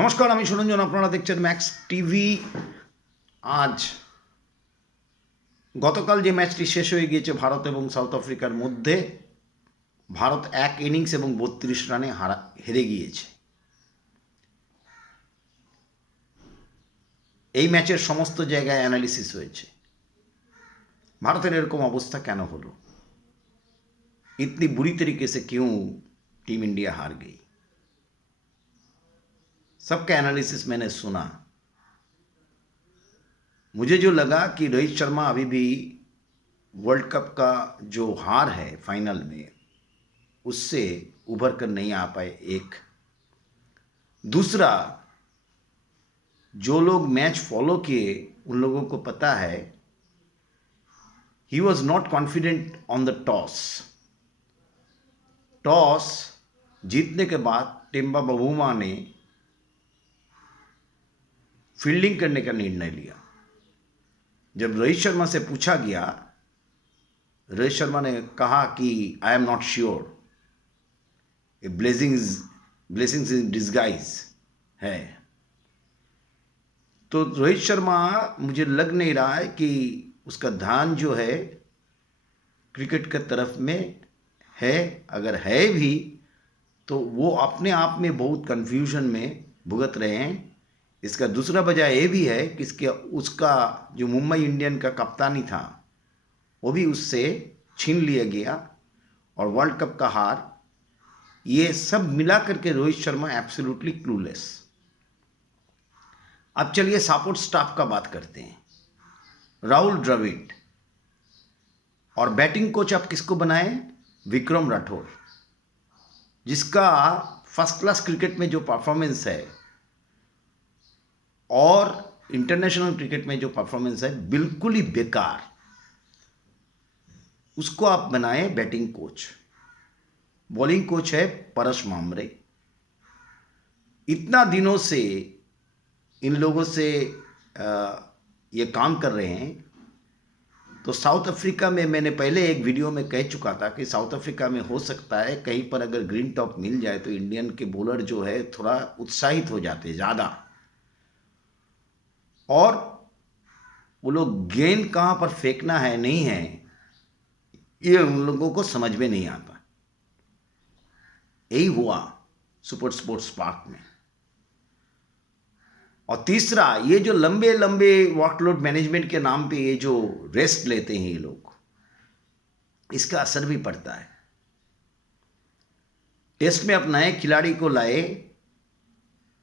নমস্কার, আমি সুরঞ্জন। আপনারা দেখছেন ম্যাক্স টিভি। আজ গতকাল যে ম্যাচটি শেষ হয়ে গিয়েছে ভারত এবং সাউথ আফ্রিকার মধ্যে, ভারত এক ইনিংস এবং 32 রানে হেরে গিয়েছে। এই ম্যাচের সমস্ত জায়গায় অ্যানালিসিস হয়েছে। ভারতের এরকম অবস্থা কেন হলো, इतनी बुरी तरीके से क्यों टीम इंडिया हार गई, सबका एनालिसिस मैंने सुना। मुझे जो लगा कि रोहित शर्मा अभी भी वर्ल्ड कप का जो हार है फाइनल में, उससे उभर कर नहीं आ पाए। एक दूसरा, जो लोग मैच फॉलो किए उन लोगों को पता है he was not confident on the toss जीतने के बाद टिम्बा बबूमा ने फील्डिंग करने का निर्णय लिया। जब रोहित शर्मा से पूछा गया, रोहित शर्मा ने कहा कि आई am not sure, A blessings in disguise है। तो रोहित शर्मा, मुझे लग नहीं रहा है कि उसका ध्यान जो है क्रिकेट की तरफ में है। अगर है भी तो वो अपने आप में बहुत कंफ्यूजन में भुगत रहे हैं। इसका दूसरा वजह ये भी है कि उसका जो मुंबई इंडियन का कप्तानी था वो भी उससे छीन लिया गया, और वर्ल्ड कप का हार, ये सब मिला करके रोहित शर्मा एब्सोल्युटली क्लूलेस। अब चलिए सपोर्ट स्टाफ का बात करते हैं। राहुल द्रविड़, और बैटिंग कोच आप किसको बनाए? विक्रम राठौर, जिसका फर्स्ट क्लास क्रिकेट में जो परफॉर्मेंस है और इंटरनेशनल क्रिकेट में जो परफॉर्मेंस है बिल्कुल ही बेकार, उसको आप बनाए बैटिंग कोच। बॉलिंग कोच है परश मामरे। इतना दिनों से इन लोगों से ये काम कर रहे हैं। तो साउथ अफ्रीका में मैंने पहले एक वीडियो में कह चुका था कि साउथ अफ्रीका में हो सकता है कहीं पर अगर ग्रीन टॉप मिल जाए तो इंडियन के बॉलर जो है थोड़ा उत्साहित हो जाते ज़्यादा, और वो लोग गेंद कहाँ पर फेंकना है नहीं है ये उन लोगों को समझ में नहीं आता। यही हुआ सुपर स्पोर्ट्स पार्क में। और तीसरा, ये जो लंबे लंबे वर्कलोड मैनेजमेंट के नाम पे ये जो रेस्ट लेते हैं ये लोग, इसका असर भी पड़ता है। टेस्ट में आप नए खिलाड़ी को लाए,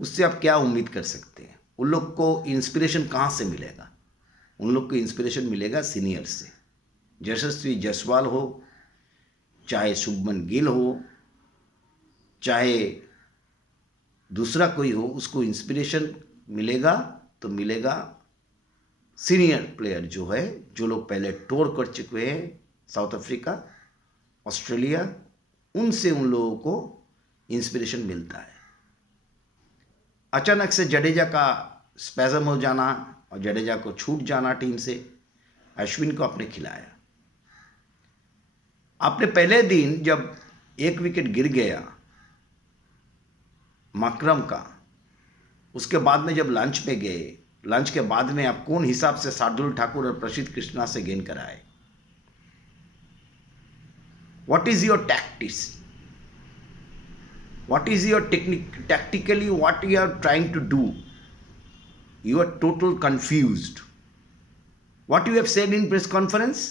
उससे आप क्या उम्मीद कर सकते हैं? उन लोग को इंस्पिरेशन कहाँ से मिलेगा? उन लोग को इंस्पिरेशन मिलेगा सीनियर से। यशस्वी जायसवाल हो, चाहे शुभमन गिल हो, चाहे दूसरा कोई हो, उसको इंस्पिरेशन मिलेगा तो मिलेगा सीनियर प्लेयर जो है, जो लोग पहले टूर कर चुके हैं साउथ अफ्रीका, ऑस्ट्रेलिया, उनसे उन लोगों को इंस्पिरेशन मिलता है। अचानक से जडेजा का स्पैज़म हो जाना और जडेजा को छूट जाना टीम से, अश्विन को आपने खिलाया। आपने पहले दिन जब एक विकेट गिर गया मकरम का, उसके बाद में जब लंच पे गए, लंच के बाद में आप कौन हिसाब से शार्दुल ठाकुर और प्रसिद्ध कृष्णा से गेंद कराए? What is your tactics? What is your technique? Tactically what you are trying to do? You are total confused. What you have said in press conference?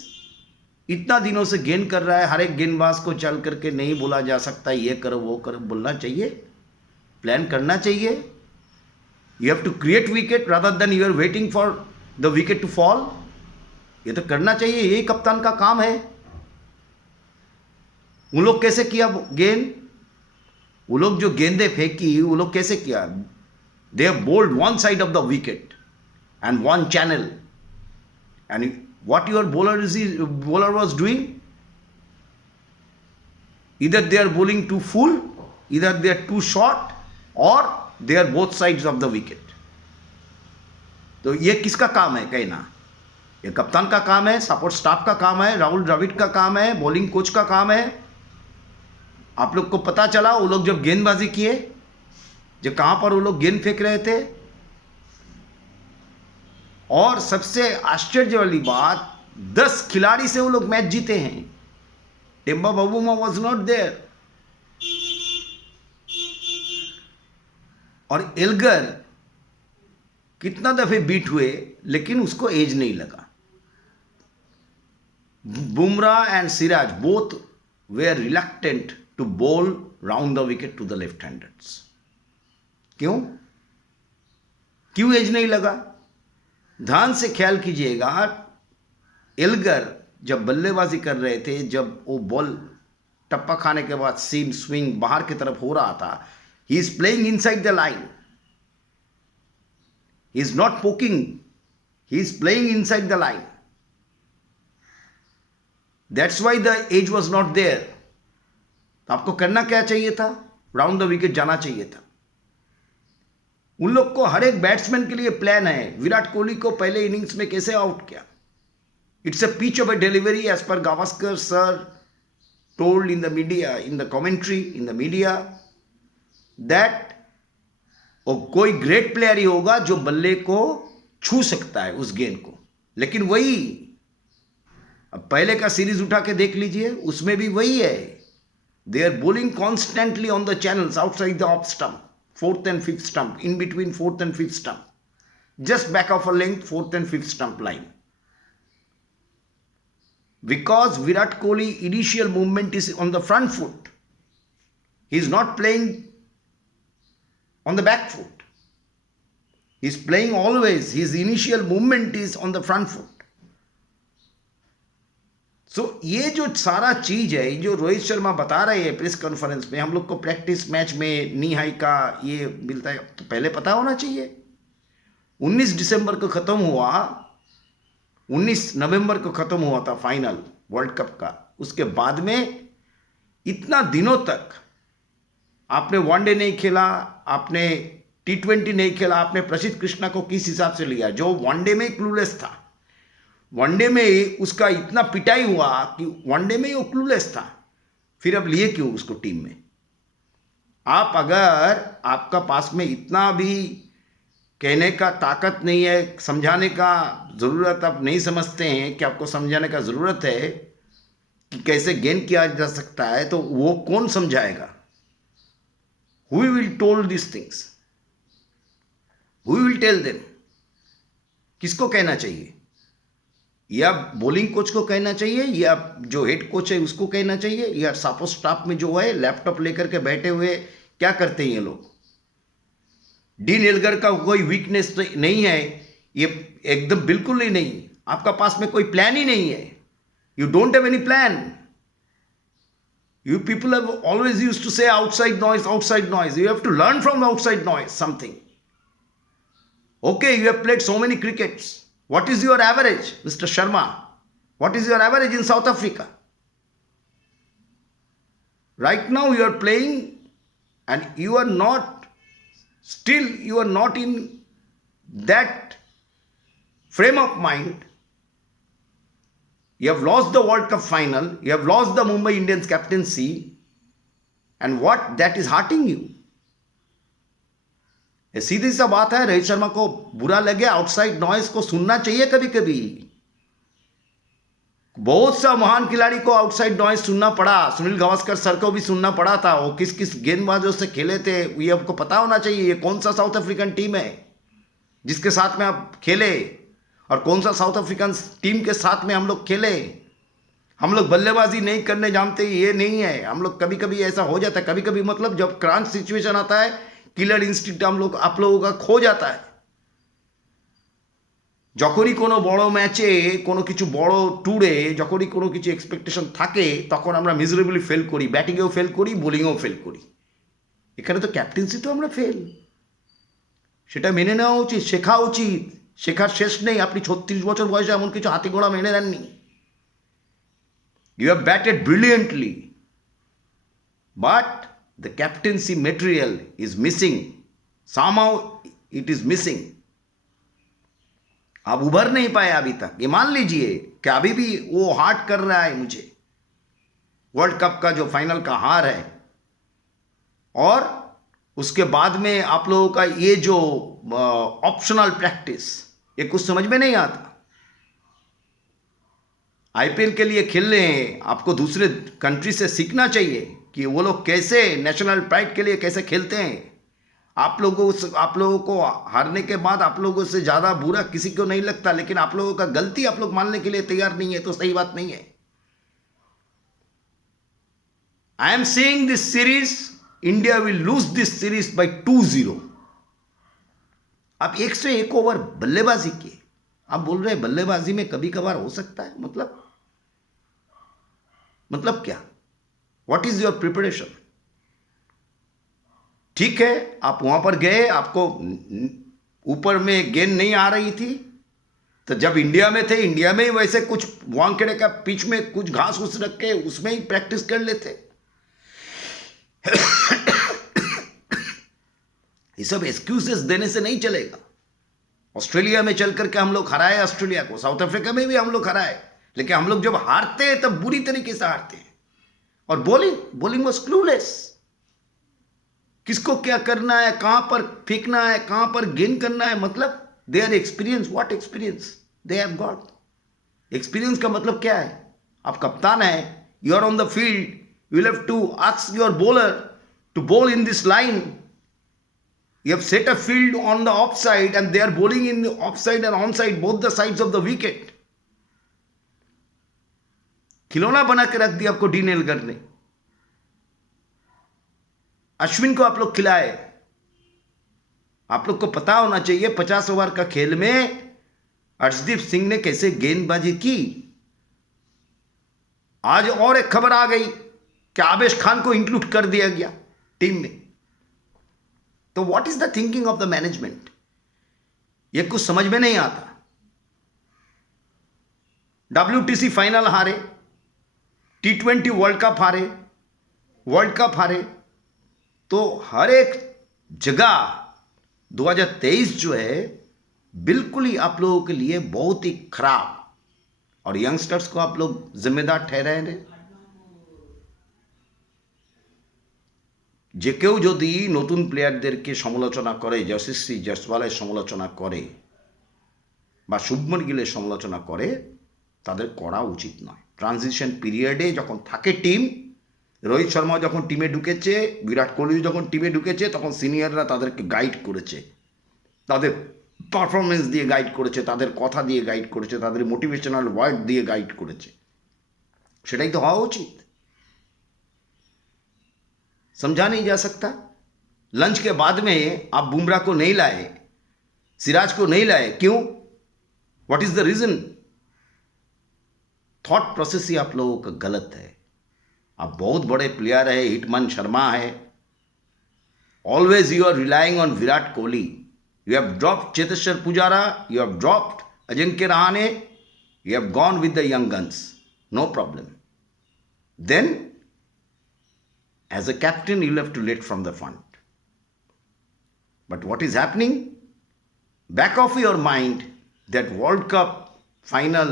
इतना दिनों से गेंद कर रहा है, हर एक गेंदबाज को चल करके नहीं बोला जा सकता ये करो वो करो, बोलना चाहिए, प्लान करना चाहिए। You have to create wicket rather than you are waiting for the wicket to fall. ये तो करना चाहिए, यही कप्तान का काम है। उन लोग कैसे किया गेंद? वो लोग जो गेंदे फेंकी वो लोग कैसे किया? They have bowled one side of the wicket and one channel. And what your bowler was doing? Either they are bowling too full, either they are too short, or they are both sides of the wicket. तो ये किसका काम है कहना? ये कप्तान का काम है, सपोर्ट स्टाफ का काम है, राहुल द्रविड़ का काम है, बॉलिंग कोच का काम है। आप लोग को पता चला वो लोग जब गेंदबाजी किए जो कहां पर वो लोग गेंद फेंक रहे थे। और सबसे आश्चर्य वाली बात, 10 खिलाड़ी से वो लोग मैच जीते हैं। Temba Bavuma was not there. और एल्गर कितना दफे बीट हुए लेकिन उसको एज नहीं लगा। Bumrah and Siraj both were reluctant to bowl round the wicket to the left handers. क्यों एज नहीं लगा? ध्यान से ख्याल कीजिएगा, एल्गर जब बल्लेबाजी कर रहे थे, जब वो बॉल टप्पा खाने के बाद सीम स्विंग बाहर की तरफ हो रहा था, he is playing inside the line, he is not poking, he is playing inside the line. That's why the edge was not there. तो आपको करना क्या चाहिए था? राउंड द विकेट जाना चाहिए था। उन लोग को हर एक बैट्समैन के लिए प्लान है। विराट कोहली को पहले इनिंग्स में कैसे आउट किया? It's a pitch of a delivery edge पर Gavaskar sir told in the media, in the commentary, in the media, that वो कोई ग्रेट प्लेयर ही होगा जो बल्ले को छू सकता है उस गेंद को। लेकिन वही अब पहले का सीरीज उठा के देख लीजिए, उसमें भी वही है। They are bowling constantly on the channels outside the off stump, 4th and 5th stump, in between 4th and 5th stump, just back of a length 4th and 5th stump line. Because Virat Kohli initial movement is on the front foot, he is not playing on the back foot, he is playing always, his initial movement is on the front foot. सो ये जो सारा चीज है, जो रोहित शर्मा बता रहे हैं press conference में, हम लोग को प्रैक्टिस मैच में नी हाई का ये मिलता है, तो पहले पता होना चाहिए। 19 दिसंबर को खत्म हुआ, 19 नवंबर को खत्म हुआ था फाइनल वर्ल्ड कप का। उसके बाद में इतना दिनों तक आपने वनडे नहीं खेला, आपने T20 नहीं खेला, आपने प्रसिद्ध कृष्णा को किस हिसाब से लिया, जो वनडे में क्लूलेस था। वनडे में उसका इतना पिटाई हुआ कि वनडे में वो क्लूलेस था, फिर अब लिए क्यों उसको टीम में? आप अगर आपका पास में इतना भी कहने का ताकत नहीं है, समझाने का ज़रूरत आप नहीं समझते हैं कि आपको समझाने का ज़रूरत है कि कैसे गेन किया जा सकता है, तो वो कौन समझाएगा? Who will told this things? Who will tell them? किसको कहना चाहिए? या बॉलिंग कोच को कहना चाहिए, या जो हेड कोच है उसको कहना चाहिए, या सपोज स्टाफ में जो है लैपटॉप लेकर के बैठे हुए क्या करते हैं ये लोग? डीन एल्गर का कोई वीकनेस नहीं है, ये एकदम बिल्कुल ही नहीं। आपका पास में कोई प्लान ही नहीं है। You don't have any plan. You people have always used to say outside noise, outside noise. You have to learn from outside noise something. Okay, you have played so many crickets. What is your average, Mr. Sharma? What is your average in South Africa? Right now you are playing and you are not, still you are not in that frame of mind. You have lost the World Cup final, you have lost the Mumbai Indians captaincy, and what that is hurting you. सीधी सा बात है, रोहित शर्मा को बुरा लगे, outside noise को सुनना चाहिए कभी कभी। बहुत सा महान खिलाड़ी को आउटसाइड नॉइज सुनना पड़ा। सुनील गावस्कर सर को भी सुनना पड़ा था। वो किस किस गेंदबाजों से खेले थे ये आपको पता होना चाहिए। ये कौन सा साउथ अफ्रीकन टीम है जिसके साथ में आप खेले, और कौन सा साउथ अफ्रीकन टीम के साथ में हम लोग खेले। हम लोग बल्लेबाजी नहीं करने जानते, ये नहीं है। हम लोग कभी कभी ऐसा हो जाता है, कभी कभी मतलब जब क्रांच सिचुएशन आता है, किलर इंस्टिंक्ट आप लोगों का खो जाता है। যখনই কোনো বড় ম্যাচে, কোনো কিছু বড় ট্যুরে যখনই কোনো কিছু এক্সপেকটেশন থাকে, তখন আমরা মিজারেবলি ফেল করি, ব্যাটিংয়েও ফেল করি, বোলিংয়েও ফেল করি। এখানে তো ক্যাপ্টেন্সি তো আমরা ফেল, সেটা মেনে নেওয়া উচিত, শেখা উচিত। শেখার শেষ নেই। আপনি 36 বছর বয়সে এমন কিছু হাতি ঘোড়া মেনে নেননি। You have batted brilliantly, but the captaincy material is missing. Somehow it is missing. आप उभर नहीं पाए अभी तक। ये मान लीजिए कि अभी भी वो हार्ट कर रहा है मुझे, वर्ल्ड कप का जो फाइनल का हार है, और उसके बाद में आप लोगों का ये जो ऑप्शनल प्रैक्टिस, ये कुछ समझ में नहीं आता। आईपीएल के लिए खेल रहे हैं, आपको दूसरे कंट्री से सीखना चाहिए कि वो लोग कैसे नेशनल प्राइड के लिए कैसे खेलते हैं। आप लोगों को हारने के बाद आप लोगों से ज़्यादा बुरा किसी को नहीं लगता, लेकिन आप लोगों का गलती आप लोग मानने के लिए तैयार नहीं है, तो सही बात नहीं है। I am saying this series, India will lose this series by 2-0। आप 101 ओवर बल्लेबाजी किए, आप बोल रहे हैं बल्लेबाजी में कभी कभार हो सकता है, मतलब क्या? What is your preparation? ठीक है, आप वहां पर गए, आपको ऊपर में गेंद नहीं आ रही थी, तो जब इंडिया में थे, इंडिया में ही वैसे कुछ वानखेड़े का पिच में कुछ घास उस रख के उसमें ही प्रैक्टिस कर लेते। ये सब एक्सक्यूजेस देने से नहीं चलेगा। ऑस्ट्रेलिया में चल करके हम लोग हराए ऑस्ट्रेलिया को, साउथ अफ्रीका में भी हम लोग हराए, लेकिन हम लोग जब हारते हैं तब बुरी तरीके से हारते हैं। और बॉलिंग वाज क्लूलेस। किसको क्या करना है, कहां पर फेंकना है, कहां पर गेंद करना है, मतलब they are experience. What experience they have got? Experience का मतलब क्या है? आप कप्तान है, you are on the field, you will have to ask your bowler to bowl in this line. You have set a field on the offside and they are bowling in the offside and onside, both the sides of the wicket. खिलौना बना के रख दिया आपको D नेलगर ने। अश्विन को आप लोग खिलाए। आप लोग को पता होना चाहिए 50 ओवर का खेल में अर्शदीप सिंह ने कैसे गेंदबाजी की। आज और एक खबर आ गई कि आवेश खान को इंक्लूड कर दिया गया टीम में। तो what is the thinking of the management? ये कुछ समझ में नहीं आता। WTC फाइनल हारे, T20 वर्ल्ड कप हारे, तो हर एक जगह 2023 जो है बिल्कुल ही आप लोगों के लिए बहुत ही खराब, और यंगस्टर्स को आप लोग जिम्मेदार ठहराए हैं। যে কেউ যদি নতুন প্লেয়ারদেরকে সমালোচনা করে, যশস্বী জয়সওয়ালের সমালোচনা করে বা শুভমন গিলের সমালোচনা করে, তাদের করা উচিত নয়। ট্রানজিশন পিরিয়ডে যখন থাকে টিম, রোহিত শর্মা যখন টিমে ঢুকেছে, বিরাট কোহলি যখন টিমে ঢুকেছে, তখন সিনিয়ররা তাদেরকে গাইড করেছে, তাদের পারফরমেন্স দিয়ে গাইড করেছে, তাদের কথা দিয়ে গাইড করেছে, তাদের মোটিভেশনাল ওয়ার্ড দিয়ে গাইড করেছে। সেটাই তো হওয়া উচিত। समझा नहीं जा सकता। लंच के बाद में आप बुमराह को नहीं लाए, सिराज को नहीं लाए, क्यों? What is the reason? Thought process ही आप लोगों का गलत है। आप बहुत बड़े प्लेयर है, हिटमैन शर्मा है, always you are relying on Virat Kohli. You have dropped Cheteshwar Pujara, you have dropped Ajinkya Rahane, you have gone with the young guns, no problem. Then as a captain, you'll have to lead from the front. But what is happening? Back of your mind, that World Cup final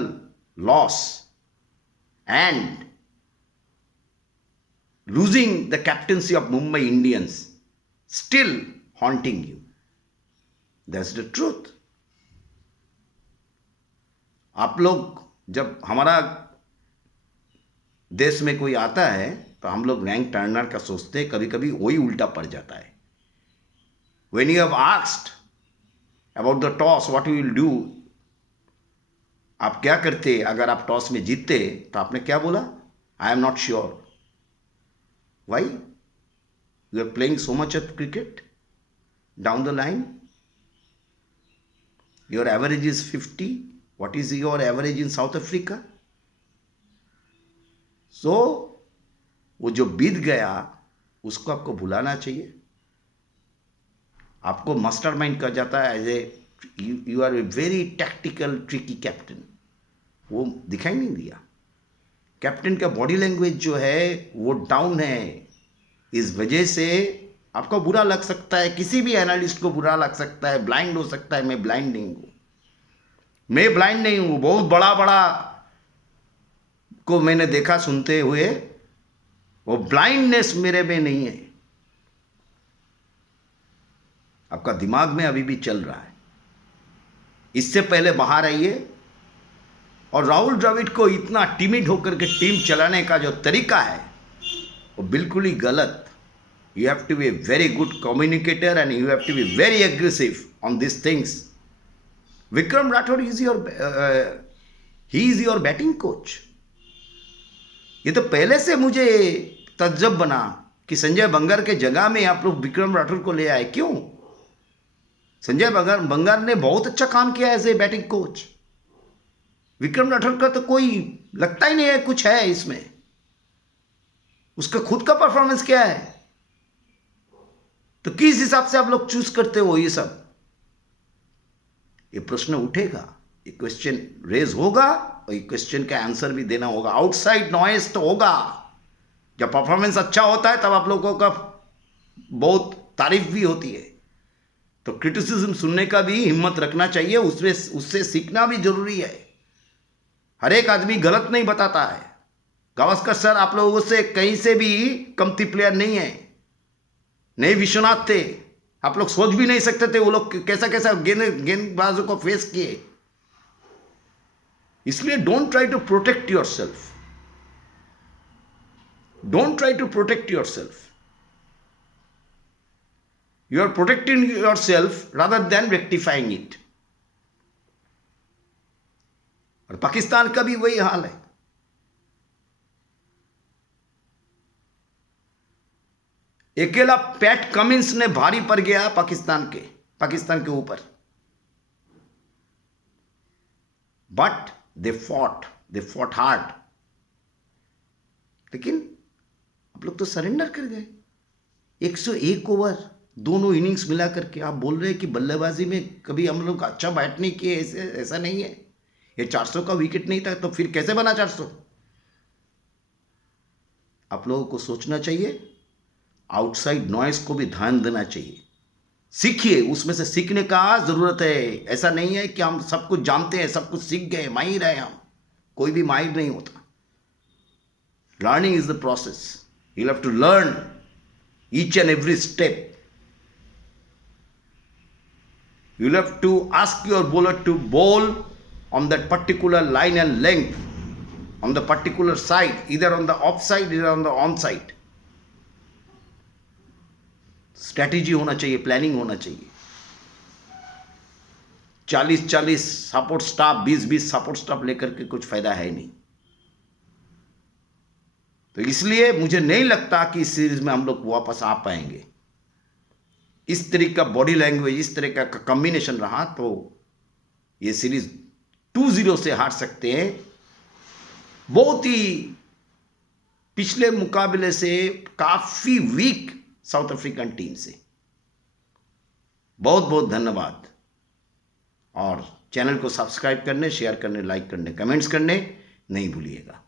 loss and losing the captaincy of Mumbai Indians still haunting you. That's the truth. आप लोग जब हमारा देश में कोई आता है तो हम लोग रैंक टर्नर का सोचते, कभी कभी वही उल्टा पड़ जाता है। When you have asked about the toss, what you will do, आप क्या करते अगर आप टॉस में जीतते? तो आपने क्या बोला? I am not sure. Why? You are playing so much of cricket down the line, your average is 50। What is your average in South Africa? So वो जो बीत गया उसको आपको भुलाना चाहिए। आपको मास्टरमाइंड कहा जाता है as a you are a very tactical tricky captain, वो दिखाई नहीं दिया। कैप्टन का बॉडी लैंग्वेज जो है वो डाउन है। इस वजह से आपको बुरा लग सकता है, किसी भी एनालिस्ट को बुरा लग सकता है, ब्लाइंड हो सकता है। मैं ब्लाइंड नहीं हूँ, बहुत बड़ा को मैंने देखा सुनते हुए, वो ब्लाइंडनेस मेरे में नहीं है। आपका दिमाग में अभी भी चल रहा है। इससे पहले बाहर आइए। और राहुल द्रविड़ को इतना टिमिड होकर के टीम चलाने का जो तरीका है वो बिल्कुल ही गलत। You have to be a very good communicator and you have to be very aggressive on these things. Vikram Rathod is he is your batting coach. ये तो पहले से मुझे तज्जब बना कि संजय बंगार के जगह में आप लोग विक्रम राठौर को ले आए। क्यों? संजय बंगार ने बहुत अच्छा काम किया as a batting coach. Vikram Rathour का तो कोई लगता ही नहीं है कुछ है इसमें। उसका खुद का परफॉर्मेंस क्या है? तो किस हिसाब से आप लोग चूज करते हो ये सब? ये प्रश्न उठेगा, ये क्वेश्चन रेज होगा और ये क्वेश्चन का आंसर भी देना होगा। आउटसाइड नॉइज तो होगा। जब परफॉर्मेंस अच्छा होता है तब आप लोगों का बहुत तारीफ भी होती है। तो क्रिटिसिज्म सुनने का भी हिम्मत रखना चाहिए, उससे सीखना भी जरूरी है। हर एक आदमी गलत नहीं बताता है। गावस्कर सर आप लोगों से कहीं से भी कमती प्लेयर नहीं है। नहीं विश्वनाथ थे, आप लोग सोच भी नहीं सकते थे वो लोग कैसा कैसा गेंदबाजों को फेस किए। इसलिए don't try to protect yourself, don't try to protect yourself. You are protecting yourself rather than rectifying it. और पाकिस्तान का भी वही हाल है। अकेला पैट कमिंस ने भारी पड़ गया पाकिस्तान के ऊपर। But they fought hard. लेकिन आप लोग तो सरेंडर कर गए। 101 ओवर दोनों इनिंग्स मिला करके आप बोल रहे हैं कि बल्लेबाजी में कभी हम लोग अच्छा बैट नहीं किए। ऐसा नहीं है। ये 400 का विकेट नहीं था तो फिर कैसे बना 400? आप लोगों को सोचना चाहिए, आउटसाइड नॉइज को भी ध्यान देना चाहिए। सीखिए, उसमें से सीखने का जरूरत है। ऐसा नहीं है कि हम सब कुछ जानते हैं, सब कुछ सीख गए, माहिर है हम। कोई भी माहिर नहीं होता। Learning is the process. You have to learn each and every step. You have to ask your bowler to bowl on that particular line and length, on the particular side, either on the off side, either on the on side. Strategy होना चाहिए, planning होना चाहिए। 40-40 support staff, 20-20 support staff लेकर के कुछ फायदा है नहीं। तो इसलिए मुझे नहीं लगता कि इस सीरीज में हम लोग वापस आ पाएंगे। इस तरह का बॉडी लैंग्वेज, इस तरह का कॉम्बिनेशन रहा तो ये सीरीज 2-0 से हार सकते हैं। बहुत ही पिछले मुकाबले से काफी वीक साउथ अफ्रीकन टीम से। बहुत बहुत धन्यवाद। और चैनल को सब्सक्राइब करने, शेयर करने, लाइक करने, कमेंट्स करने नहीं भूलिएगा।